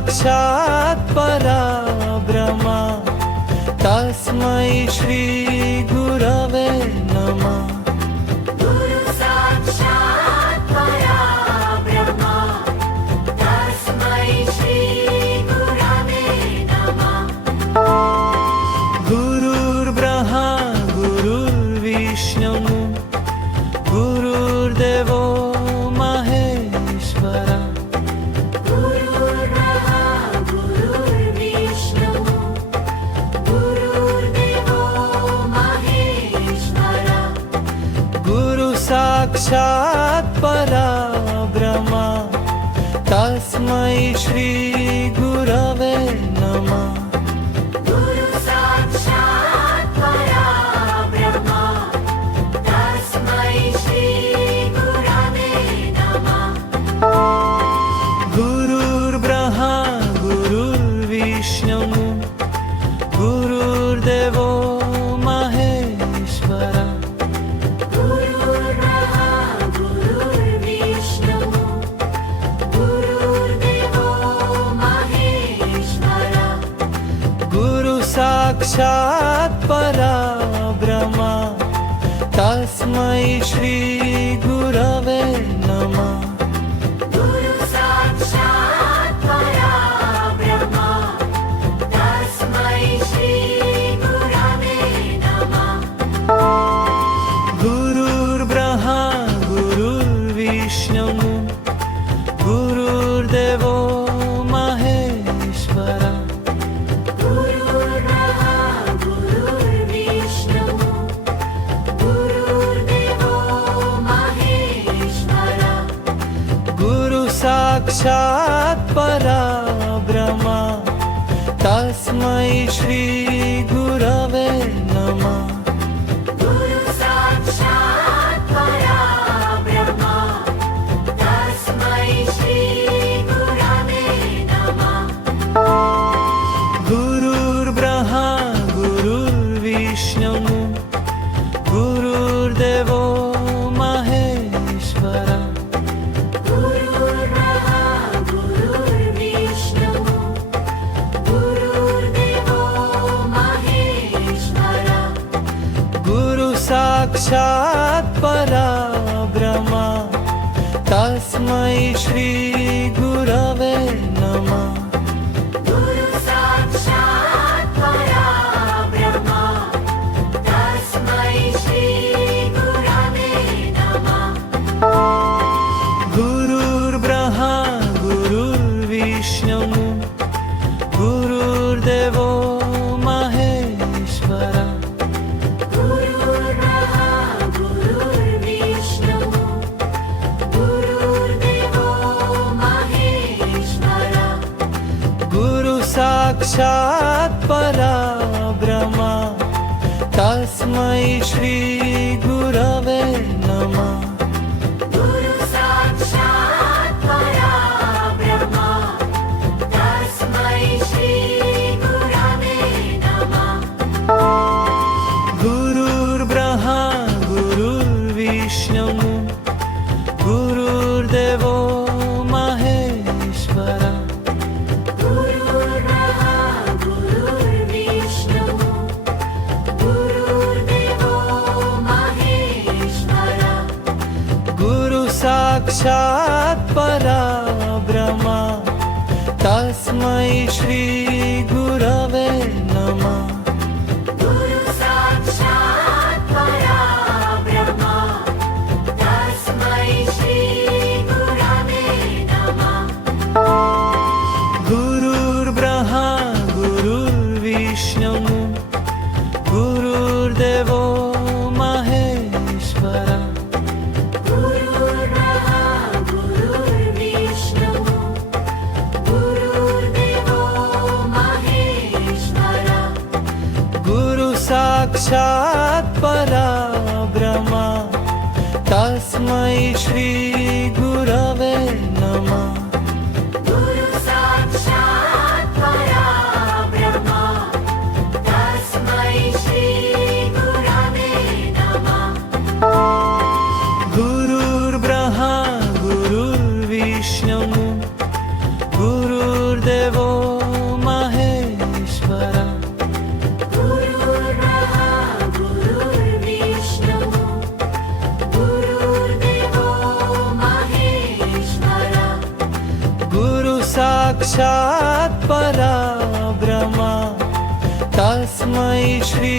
साक्षात् पराब्रह्म तस्मै श्री गुरवे नमः। गुरु साक्षात् परब्रह्म तस्मै श्री गुरवे नमः। गुरुर्ब्रह्मा गुरुर्विष्णु गुरुर्देवो महेश्वरः। गुरुर्ब्रह्मा गुरुर्विष्णु गुरुर्देवो महेश्वरः। गुरु साक्षात् परब्रह्म तस्मै श्री गुरवे नमः। गुरु साक्षात् परब्रह्म तस्मै श्री गुरवे नमः। गुरुर्ब्रह्मा गुरुर्विष्णु गुरुर्देवो महेश्वरः। गुरुर्ब्रह्मा गुरुर्विष्णु गुरुर्देवो महेश्वरः। गुरु साक्षात् परब्रह्म तस्मै श्री गुरवे नमः। गुरु साक्षात् परब्रह्म तस्मै श्री गुरवे नमः। गुरुर्ब्रह्मा गुरुर्विष्णु गुरुर्देवो महेश्वरः। गुरुर्ब्रह्मा गुरुर्विष्णु गुरुर्देवो महेश्वरः। गुरु साक्षात् परब्रह्म तस्मै श्री गुरवे नमः। गुरु साक्षात् परब्रह्म तस्मै श्री गुरवे नमः। गुरुर्ब्रह्मा गुरुर्विष्णु गुरुर्देवो महेश्वरः। गुरुर्ब्रह्मा गुरुर्विष्णु गुरुर्देवो महेश्वरः। गुरु साक्षात् परब्रह्म तस्मै श्री गुरवे नमः। गुरु साक्षात् परब्रह्म तस्मै श्री गुरवे नमः। गुरुर्ब्रह्मा गुरुर्विष्णु गुरुर्देवो महेश्वरः। गुरुर्ब्रह्मा गुरुर्विष्णु गुरुर्देवो महेश्वरः। गुरु साक्षात् परब्रह्म तस्मै श्री गुरवे नमः। गुरु साक्षात् परब्रह्म तस्मै श्री गुरवे नमः। गुरुर्ब्रह्मा गुरुर्विष्णु गुरुर्देवो महेश्वरः। गुरुर्ब्रह्मा गुरुर्विष्णु गुरुर्देवो महेश्वरः। गुरु साक्षात् परब्रह्म तस्मै श्री गुरवे नमः। गुरु साक्षात् परब्रह्म तस्मै श्री गुरवे नमः। गुरुर्ब्रह्मा गुरुर्विष्णु गुरुर्देवो महेश्वरः। गुरुर्ब्रह्मा गुरुर्विष्णु गुरुर्देवो महेश्वरः। गुरु साक्षात् परब्रह्म तस्मै श्री गुरवे नमः। गुरु साक्षात् परब्रह्म तस्मै श्री गुरवे नमः। गुरुर्ब्रह्मा गुरुर्विष्णु गुरुर्देवो गुरुर्देवो महेश्वरा गुरुर्ब्रह्मा गुरुर्विष्णु गुरुर्देवो महेश्वरा गुरु साक्षात् परब्रह्मा तस्मै श्री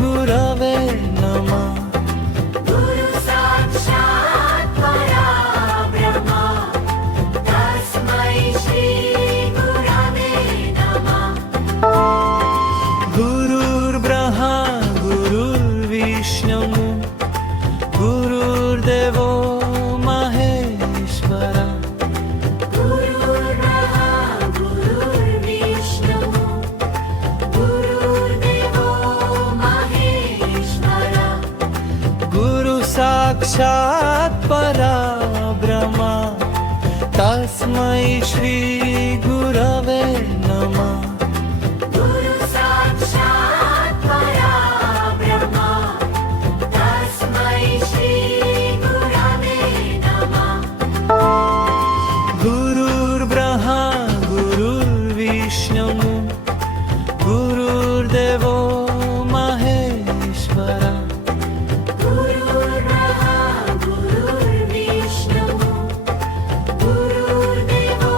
गुरवे नमः गुरु साक्षात् परब्रह्मा तस्मै श्री गुरवे नमः गुरुर्ब्रह्मा गुरुर्विष्णु गुरुर्देवो महेश्वरा गुरुर्ब्रह्मा गुरुर्विष्णु गुरुर्देवो महेश्वरा गुरु साक्षात् परब्रह्मा तस्मै श्री गुरवे नमः गुरु साक्षात् परब्रह्मा तस्मै श्री गुरवे नमः गुरुर्ब्रह्मा गुरुर्विष्णु गुरुर्देवो महेश्वरा गुरुर्ब्रह्मा गुरुर्विष्णु गुरुर्देवो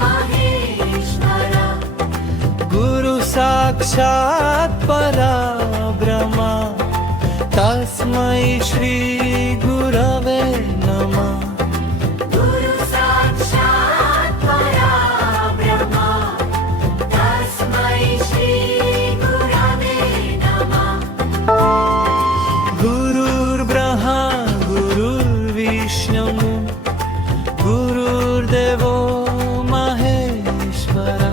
महेश्वरा गुरु साक्षात् परब्रह्मा तस्मै श्री गुरवे नमः गुरु साक्षात् परब्रह्मा तस्मै श्री गुरवे नमः गुरुर्ब्रह्मा गुरुर्विष्णु गुरुर्देवो महेश्वरा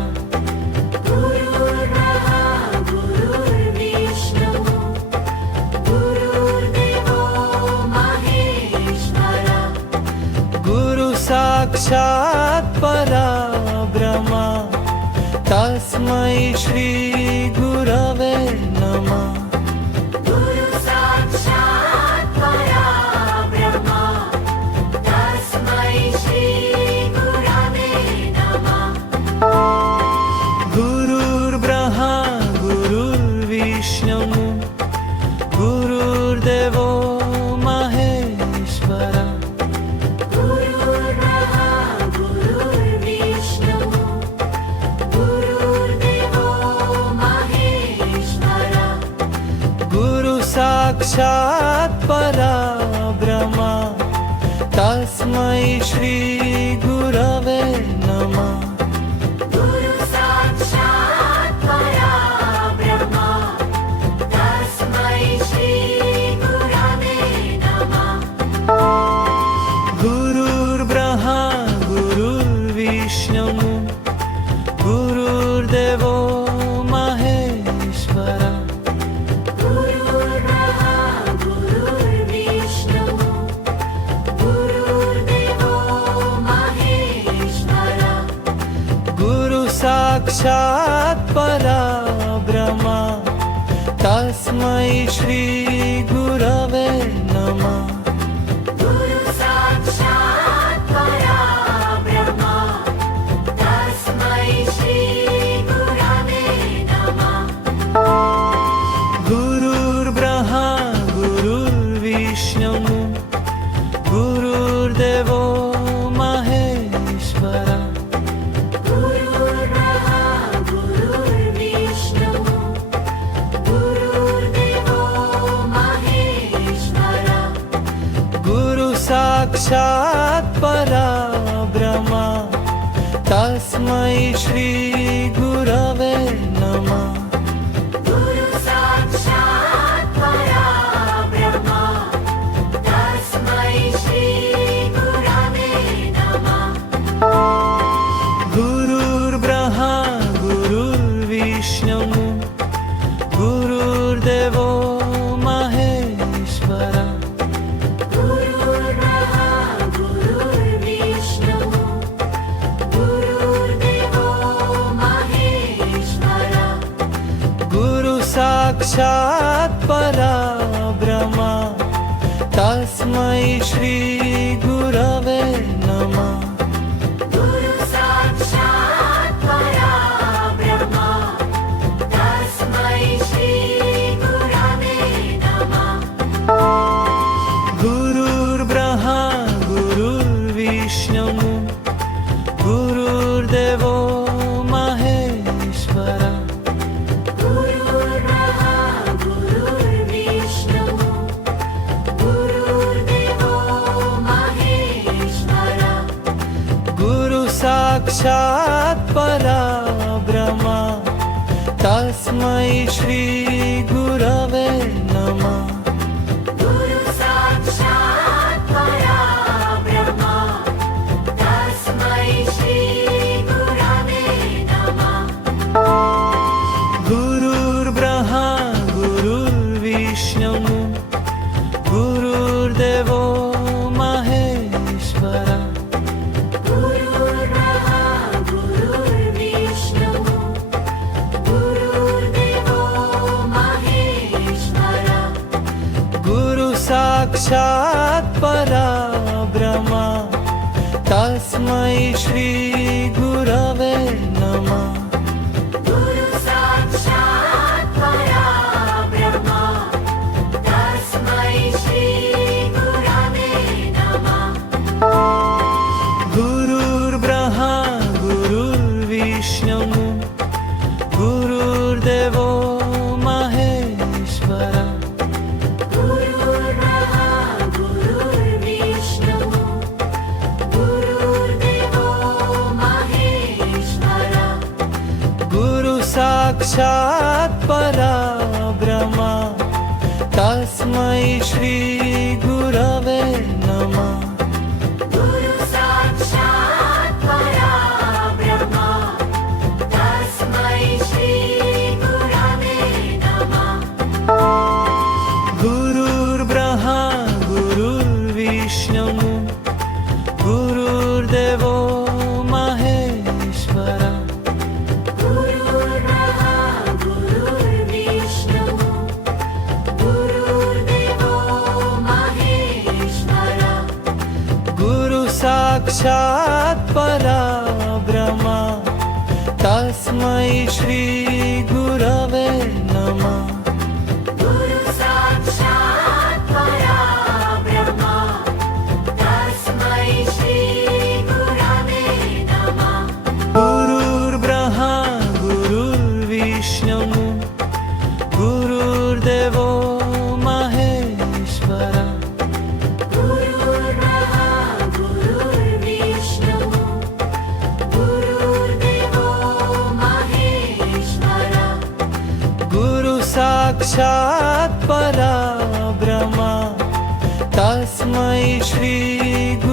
गुरुर्ब्रह्मा गुरुर्विष्णु गुरुर्देवो महेश्वरा गुरु साक्षात् परब्रह्मा तस्मै श्री गुरवे नमः गुरु साक्षात् परब्रह्मा तस्मै श्री गुरवे नमः गुरुर्ब्रह्मा गुरुर्विष्णु गुरुर्देवो महेश्वरा गुरुर्ब्रह्मा गुरुर्विष्णु गुरुर्देवो महेश्वरा गुरु साक्षात् परब्रह्मा तस्मै श्री गुरवे नमः गुरु साक्षात् परब्रह्मा तस्मै श्री गुरवे नमः गुरुर्ब्रह्मा गुरुर्विष्णु गुरुर्देवो महेश्वरा गुरुर्ब्रह्मा गुरुर्विष्णु गुरुर्देवो महेश्वरा गुरु साक्षात् परब्रह्मा तस्मै श्री गुरवे नमः गुरु साक्षात् परब्रह्मा तस्मै श्री गुरवे नमः गुरुर्ब्रह्मा गुरुर्विष्णु गुरुर्देवो महेश्वरा गुरुर्ब्रह्मा गुरुर्विष्णु गुरुर्देवो महेश्वरा गुरु साक्षात् परब्रह्मा तस्मै श्री गुरवे नमः गुरु साक्षात् परब्रह्मा तस्मै श्री गुरवे नमः गुरुर्ब्रह्मा गुरुर्विष्णु गुरुर्देवो महेश्वरा गुरुर्ब्रह्मा गुरुर्विष्णु गुरुर्देवो महेश्वरा गुरु साक्षात् परब्रह्मा तस्मै श्री गुरवे नमः गुरु साक्षात् तस्मै श्रीगुरवे नमः गुरु साक्षात् परब्रह्म तस्मै श्रीगुरवे नमः गुरुर्ब्रह्मा गुरुर्विष्णु गुरुर्देवो महेश्वरा गुरुर्ब्रह्मा गुरुर्विष्णु गुरुर्देवो महेश्वरा गुरु साक्षात् परब्रह्म तस्मै श्रीगुरवे नमः गुरु साक्षात् परब्रह्म तस्मै श्रीगुरवे नमः गुरुर्ब्रह्मा गुरुर्विष्णु गुरुर्देवो महेश्वरा गुरुर्ब्रह्मा गुरुर्विष्णु गुरुर्देवो महेश्वरा गुरु साक्षात् परब्रह्म तस्मै श्रीगुरवे नमः गुरु साक्षात् परब्रह्म तस्मै श्रीगुरवे नमः गुरुर्ब्रह्मा गुरुर्विष्णु गुरुर्देवो महेश्वरा गुरुर्ब्रह्मा गुरुर्विष्णु गुरुर्देवो महेश्वरा गुरु साक्षात् परब्रह्म तस्मै श्रीगुरवे नमः गुरु साक्षात् परब्रह्म तस्मै श्रीगुरवे नमः गुरुर्ब्रह्मा गुरुर्विष्णु गुरुर्देवो महेश्वरा गुरुर्ब्रह्मा गुरुर्विष्णु गुरुर्देवो महेश्वरा गुरु साक्षात् परब्रह्म तस्मै श्रीगुरवे